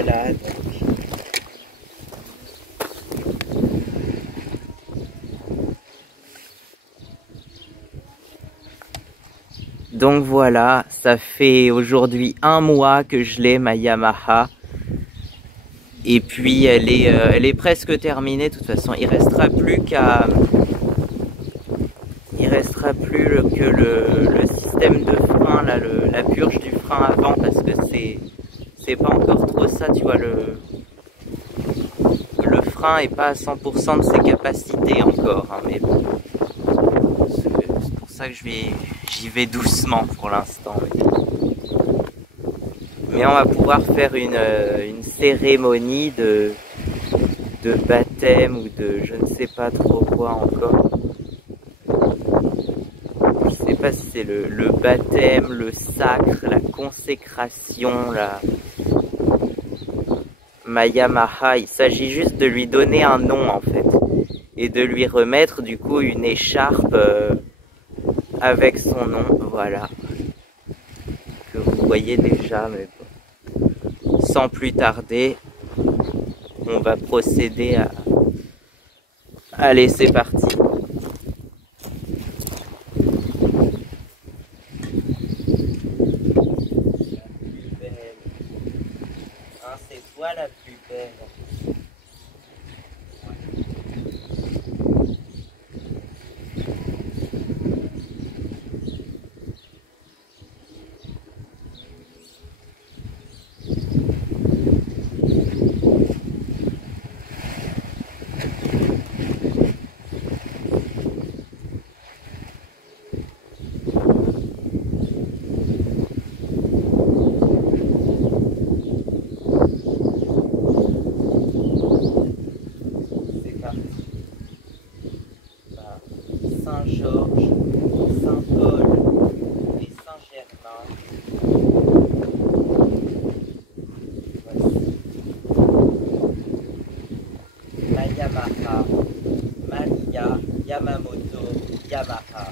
voilà. Donc voilà, ça fait aujourd'hui 1 mois que je l'ai, ma Yamaha. Et puis elle est presque terminée. De toute façon, il restera plus que le système de frein, là, la purge du frein avant, parce que c'est pas encore trop ça, tu vois, le frein est pas à 100% de ses capacités encore, hein, mais bon, c'est pour ça que j'y vais doucement pour l'instant. Mais on va pouvoir faire une cérémonie de baptême ou de je ne sais pas trop quoi encore. Je sais pas si c'est le baptême, le sacre, la consécration, ma Yamaha. Il s'agit juste de lui donner un nom en fait et de lui remettre du coup une écharpe avec son nom, voilà, que vous voyez déjà, mais bon. Sans plus tarder, on va procéder à... Allez, c'est parti. C'est toi la plus belle. Saint-Georges, Saint-Paul et Saint-Germain. Voici ma Yamaha, Maria Yamamoto Yamaha.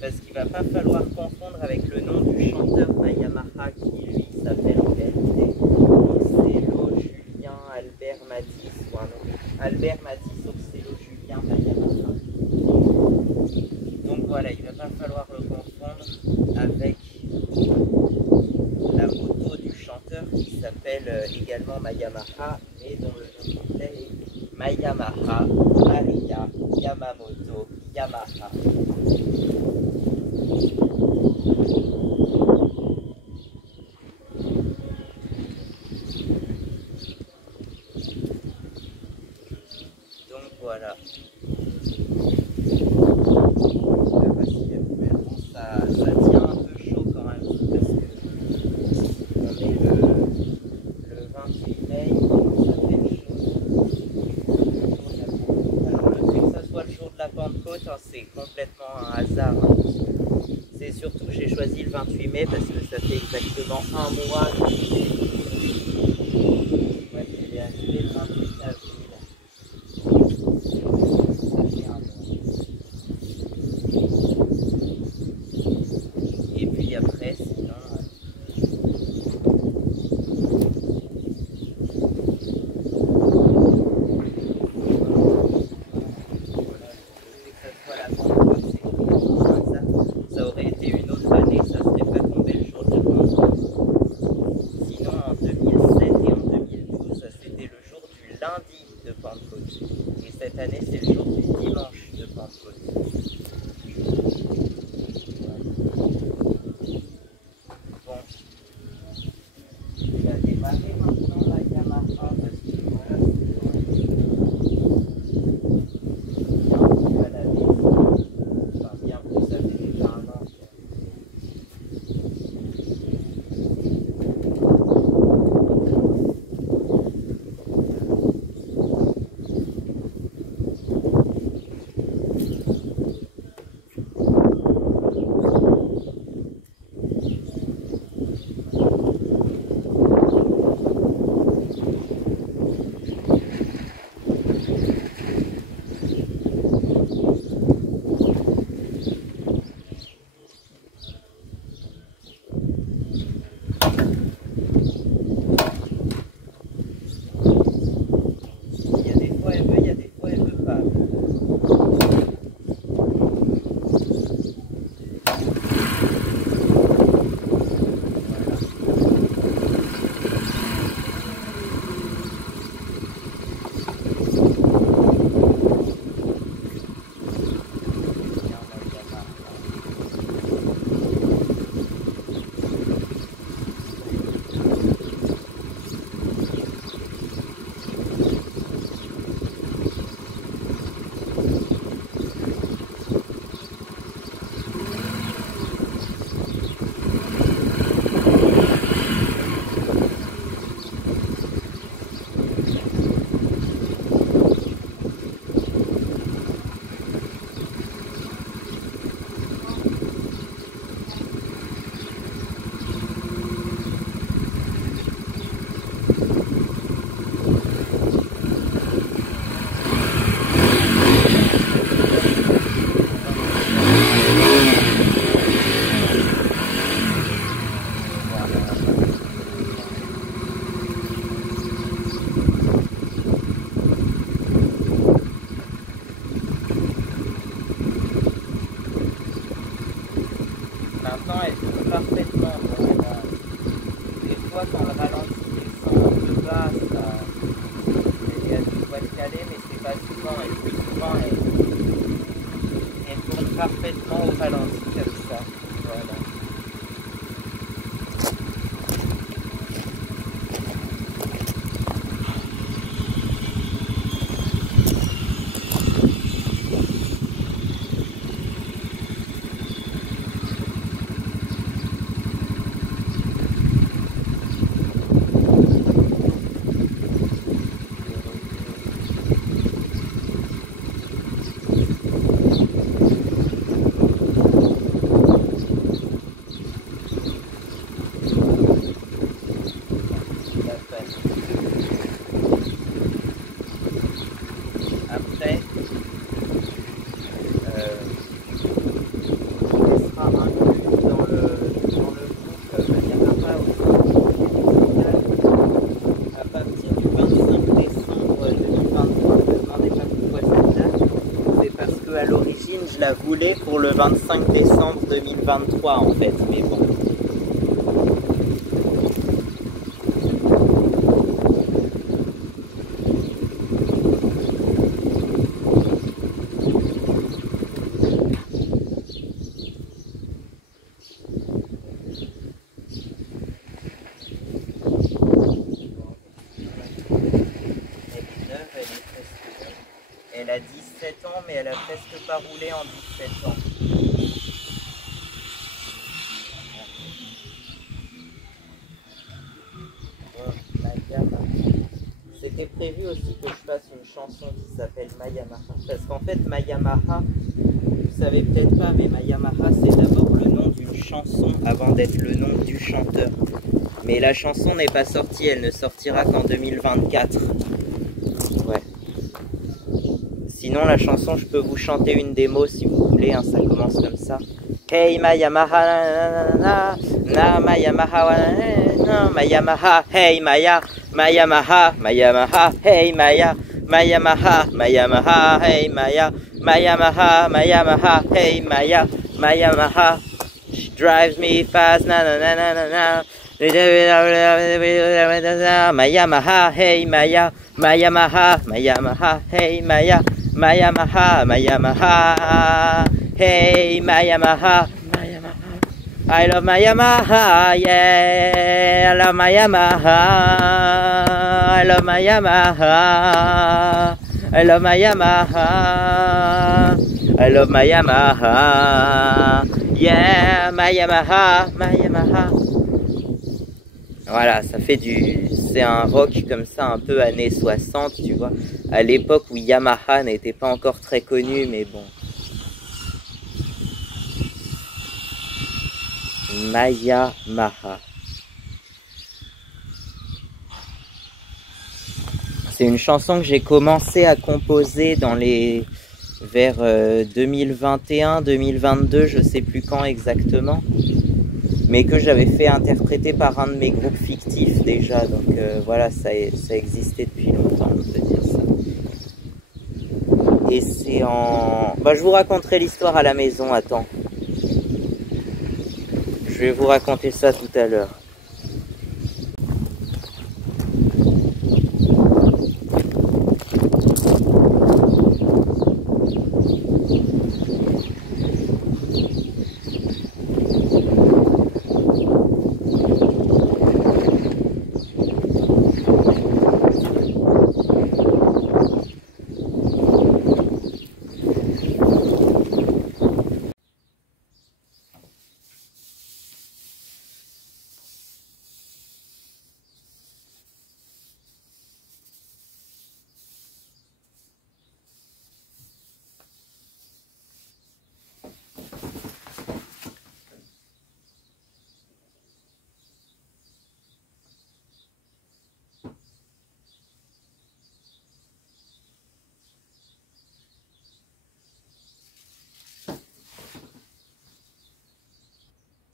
Parce qu'il va pas falloir confondre avec le nom du chanteur ma Yamaha qui lui s'appelle en réalité Orsello Julien Albert Matisse ou un nom Albert Matisse Orsello Julien ma Yamaha. Donc voilà, il va pas falloir le confondre avec la moto du chanteur qui s'appelle également ma Yamaha mais dont le nom complet est ma Yamaha Maria Yamamoto Yamaha. Donc voilà. Ça tient un peu chaud quand même parce que on est le 28 mai, ça fait chaud. Alors le fait que ça soit le jour de la Pentecôte, hein, c'est complètement un hasard. Hein. C'est surtout que j'ai choisi le 28 mai parce que ça fait exactement 1 mois que je l'ai acheté le 28 avril. Et puis après, sinon... Ça aurait été une autre année, ça serait pas tombé le jour de la Pentecôte. Sinon, en 2007 et en 2012, c'était le jour du lundi de Pentecôte. Et cette année, c'est le jour du dimanche de Pentecôte. Bon, il a démarré maintenant la Yamaha parce que voilà, c'est heureusement, et puis souvent, elle tourne parfaitement au ralenti comme ça. Voilà. Après, on sera inclus dans le groupe Yamaha à partir du 25 décembre 2023. Ne me demandez pas pourquoi cette date. C'est parce qu'à l'origine, je la voulais pour le 25 décembre 2023 en fait, mais bon. Elle a 17 ans, mais elle a presque pas roulé en 17 ans. C'était prévu aussi que je fasse une chanson qui s'appelle Ma Yamaha. Parce qu'en fait, Ma Yamaha, vous savez peut-être pas, mais Ma Yamaha, c'est d'abord le nom d'une chanson avant d'être le nom du chanteur. Mais la chanson n'est pas sortie, elle ne sortira qu'en 2024. Ouais. Sinon, la chanson, je peux vous chanter une démo si vous voulez, hein, ça commence comme ça. Hey, ma Yamaha, na, na, na, ma Yamaha, na, ma Yamaha, hey, ma Yamaha, hey, ma Yamaha, hey, ma Yamaha, hey, ma Yamaha, she drives me fast, na, na, na, na, na, na. Ma Yamaha, hey, ma Yamaha, hey, ma Yamaha, hey, my Yamaha, I love my Yamaha, yeah, I love my Yamaha, I love my Yamaha, I love my Yamaha, I love my Yamaha, yeah, my Yamaha, my Yamaha. Voilà, ça fait c'est un rock comme ça, un peu années 60, tu vois, à l'époque où Yamaha n'était pas encore très connu, mais bon. Ma Yamaha. C'est une chanson que j'ai commencé à composer vers 2021-2022, je sais plus quand exactement, mais que j'avais fait interpréter par un de mes groupes fictifs déjà, donc voilà, ça existait depuis longtemps, on peut dire ça. Et c'est en... Bah, je vous raconterai l'histoire à la maison, attends. Je vais vous raconter ça tout à l'heure.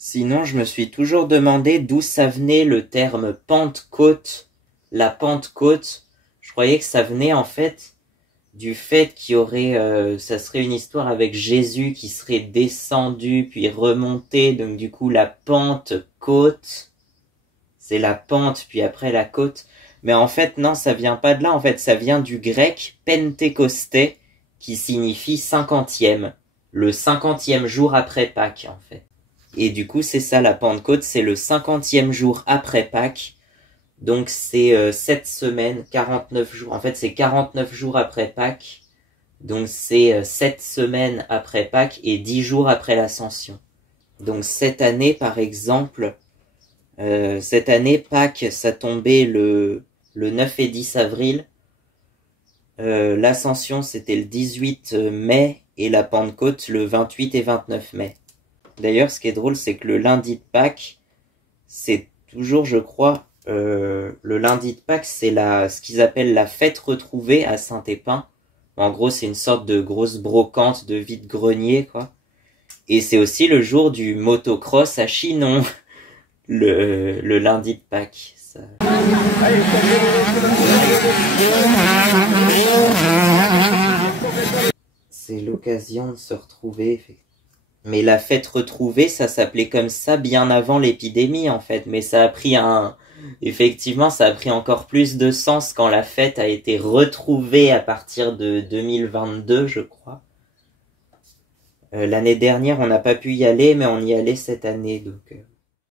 Sinon, je me suis toujours demandé d'où ça venait le terme Pentecôte. La Pentecôte, je croyais que ça venait en fait du fait qu'il y aurait, ça serait une histoire avec Jésus qui serait descendu puis remonté, donc du coup la Pentecôte, c'est la pente puis après la côte. Mais en fait, non, ça vient pas de là. En fait, ça vient du grec pentécostais, qui signifie 50e. Le 50e jour après Pâques, en fait. Et du coup, c'est ça, la Pentecôte, c'est le 50e jour après Pâques. Donc, c'est 7 semaines, 49 jours. En fait, c'est 49 jours après Pâques. Donc, c'est 7 semaines après Pâques et 10 jours après l'Ascension. Donc, cette année, par exemple, Pâques, ça tombait le 9 et 10 avril. L'Ascension, c'était le 18 mai et la Pentecôte, le 28 et 29 mai. D'ailleurs, ce qui est drôle, c'est que le lundi de Pâques, c'est toujours, je crois, le lundi de Pâques, c'est ce qu'ils appellent la fête retrouvée à Saint-Épin. En gros, c'est une sorte de grosse brocante de vide-grenier, quoi. Et c'est aussi le jour du motocross à Chinon, le lundi de Pâques. Ça... C'est l'occasion de se retrouver. Mais la fête retrouvée, ça s'appelait comme ça bien avant l'épidémie, en fait. Mais ça a pris effectivement, ça a pris encore plus de sens quand la fête a été retrouvée à partir de 2022, je crois. L'année dernière, on n'a pas pu y aller, mais on y allait cette année, donc...